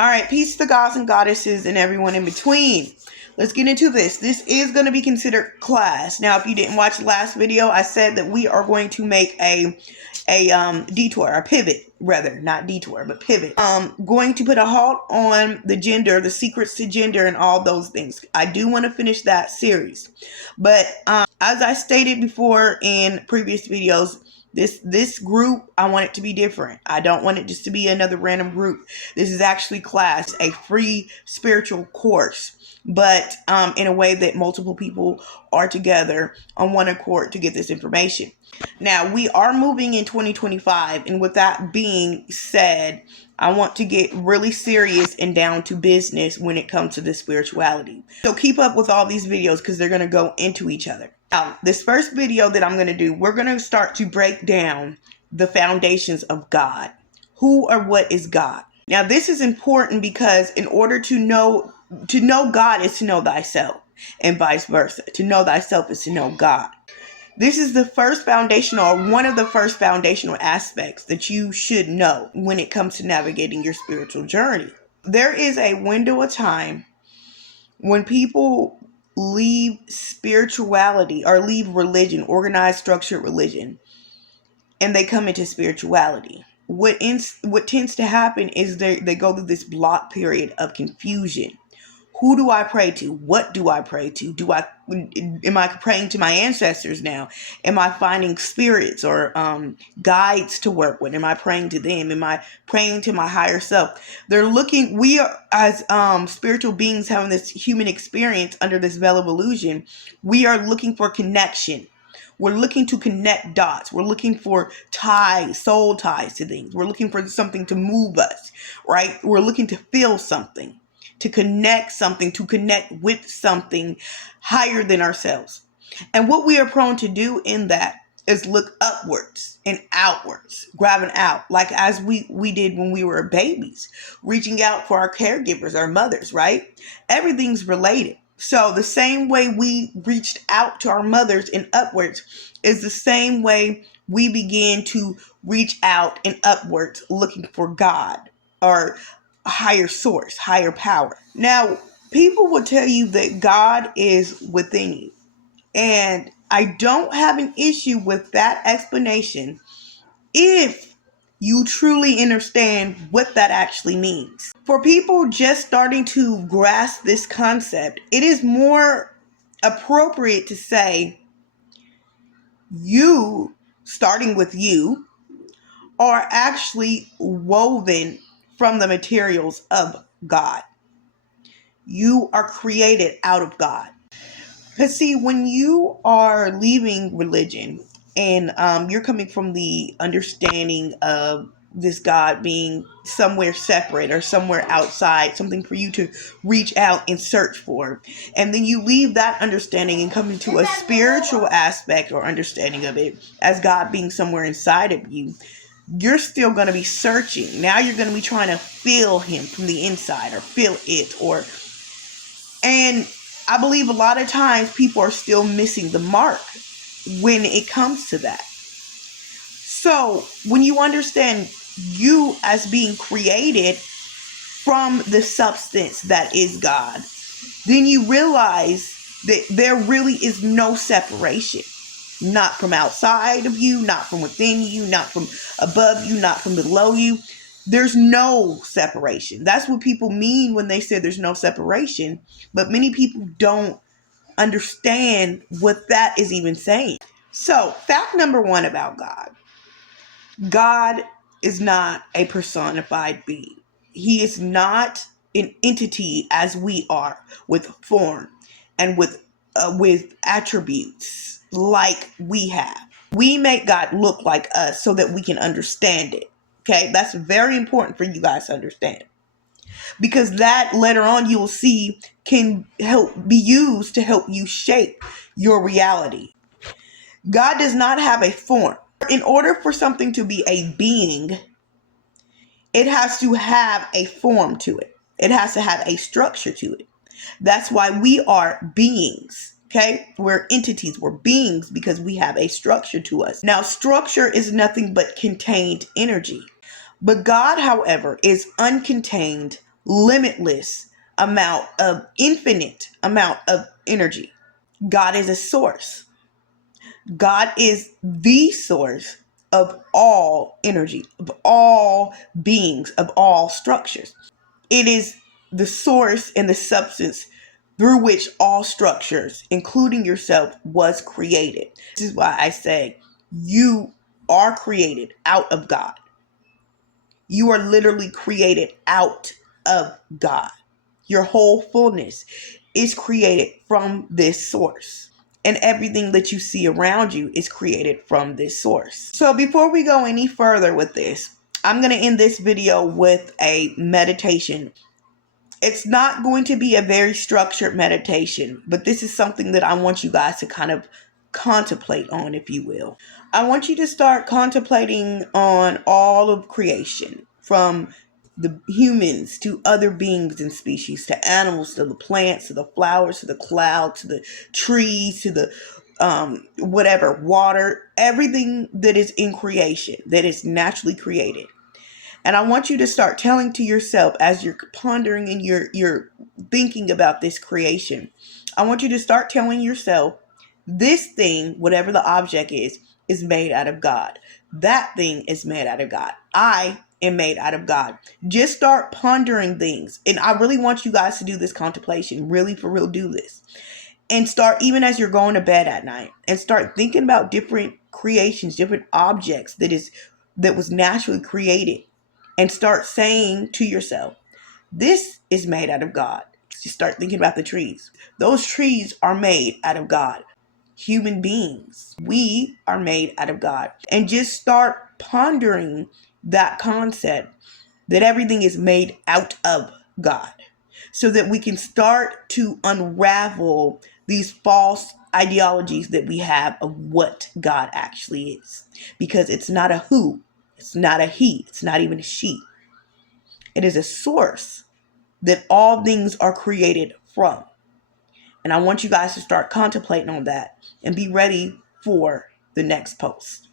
All right, peace to the gods and goddesses and everyone in between. Let's get into this. This is going to be considered class. Now, if you didn't watch the last video, I said that we are going to make a detour, a pivot, rather, not detour, but pivot. Going to put a halt on the gender, the secrets to gender, and all those things. I do want to finish that series, but as I stated before in previous videos, this group, I want it to be different. I don't want it just to be another random group. This is actually class, a free spiritual course, but in a way that multiple people are together on one accord to get this information. Now, we are moving in 2025, and with that being said, I want to get really serious and down to business when it comes to this spirituality. So keep up with all these videos because they're going to go into each other. Now, this first video that I'm going to do, we're going to start to break down the foundations of God. Who or what is God? Now, this is important because in order to know God is to know thyself, and vice versa. To know thyself is to know God. This is the first foundational, or one of the first foundational aspects that you should know when it comes to navigating your spiritual journey. There is a window of time when people leave spirituality or leave religion, organized, structured religion, and they come into spirituality. What tends to happen is they go through this block period of confusion. Who do I pray to? What do I pray to? Am I praying to my ancestors now? Am I finding spirits or guides to work with? Am I praying to them? Am I praying to my higher self? We are, as spiritual beings having this human experience under this veil of illusion, we are looking for connection. We're looking to connect dots. We're looking for ties, soul ties to things. We're looking for something to move us, right? We're looking to feel something, to connect something, to connect with something higher than ourselves. And what we are prone to do in that is look upwards and outwards, grabbing out, like as we did when we were babies, reaching out for our caregivers, our mothers, right? Everything's related. So the same way we reached out to our mothers and upwards is the same way we begin to reach out and upwards looking for God or higher source, higher power. Now, people will tell you that God is within you. And I don't have an issue with that explanation if you truly understand what that actually means. For people just starting to grasp this concept, it is more appropriate to say you, starting with you, are actually woven from the materials of God. You are created out of God. Because see, when you are leaving religion and you're coming from the understanding of this God being somewhere separate or somewhere outside, something for you to reach out and search for, and then you leave that understanding and come into a spiritual aspect or understanding of it as God being somewhere inside of you, you're still going to be searching. Now you're going to be trying to feel him from the inside or feel it, and I believe a lot of times people are still missing the mark when it comes to that. So when you understand you as being created from the substance that is God, then you realize that there really is no separation. Not from outside of you, not from within you, not from above you, not from below you. There's no separation. That's what people mean when they say there's no separation. But many people don't understand what that is even saying. So, fact number one about God. God is not a personified being. He is not an entity as we are, with form and with attributes like we have. We make God look like us so that we can understand it. Okay, that's very important for you guys to understand, because that later on you will see can be used to help you shape your reality. God does not have a form. In order for something to be a being, it has to have a form to it. It has to have a structure to it. That's why we are beings. Okay, we're entities, we're beings because we have a structure to us. Now, structure is nothing but contained energy. But God, however, is uncontained, limitless amount of infinite amount of energy. God is a source. God is the source of all energy, of all beings, of all structures. It is the source and the substance through which all structures, including yourself, was created. This is why I say you are created out of God. You are literally created out of God. Your whole fullness is created from this source. And everything that you see around you is created from this source. So before we go any further with this, I'm going to end this video with a meditation. It's not going to be a very structured meditation, but this is something that I want you guys to kind of contemplate on, if you will. I want you to start contemplating on all of creation, from the humans to other beings and species, to animals, to the plants, to the flowers, to the clouds, to the trees, to the whatever, water, everything that is in creation, that is naturally created. And I want you to start telling to yourself, as you're pondering and you're thinking about this creation, I want you to start telling yourself, this thing, whatever the object is made out of God. That thing is made out of God. I am made out of God. Just start pondering things. And I really want you guys to do this contemplation. Really, for real, do this. And start, even as you're going to bed at night, and start thinking about different creations, different objects that was naturally created. And start saying to yourself, this is made out of God. Just start thinking about the trees. Those trees are made out of God. Human beings, we are made out of God. And just start pondering that concept that everything is made out of God, so that we can start to unravel these false ideologies that we have of what God actually is. Because it's not a who, it's not a he, it's not even a she. It is a source that all things are created from. And I want you guys to start contemplating on that and be ready for the next post.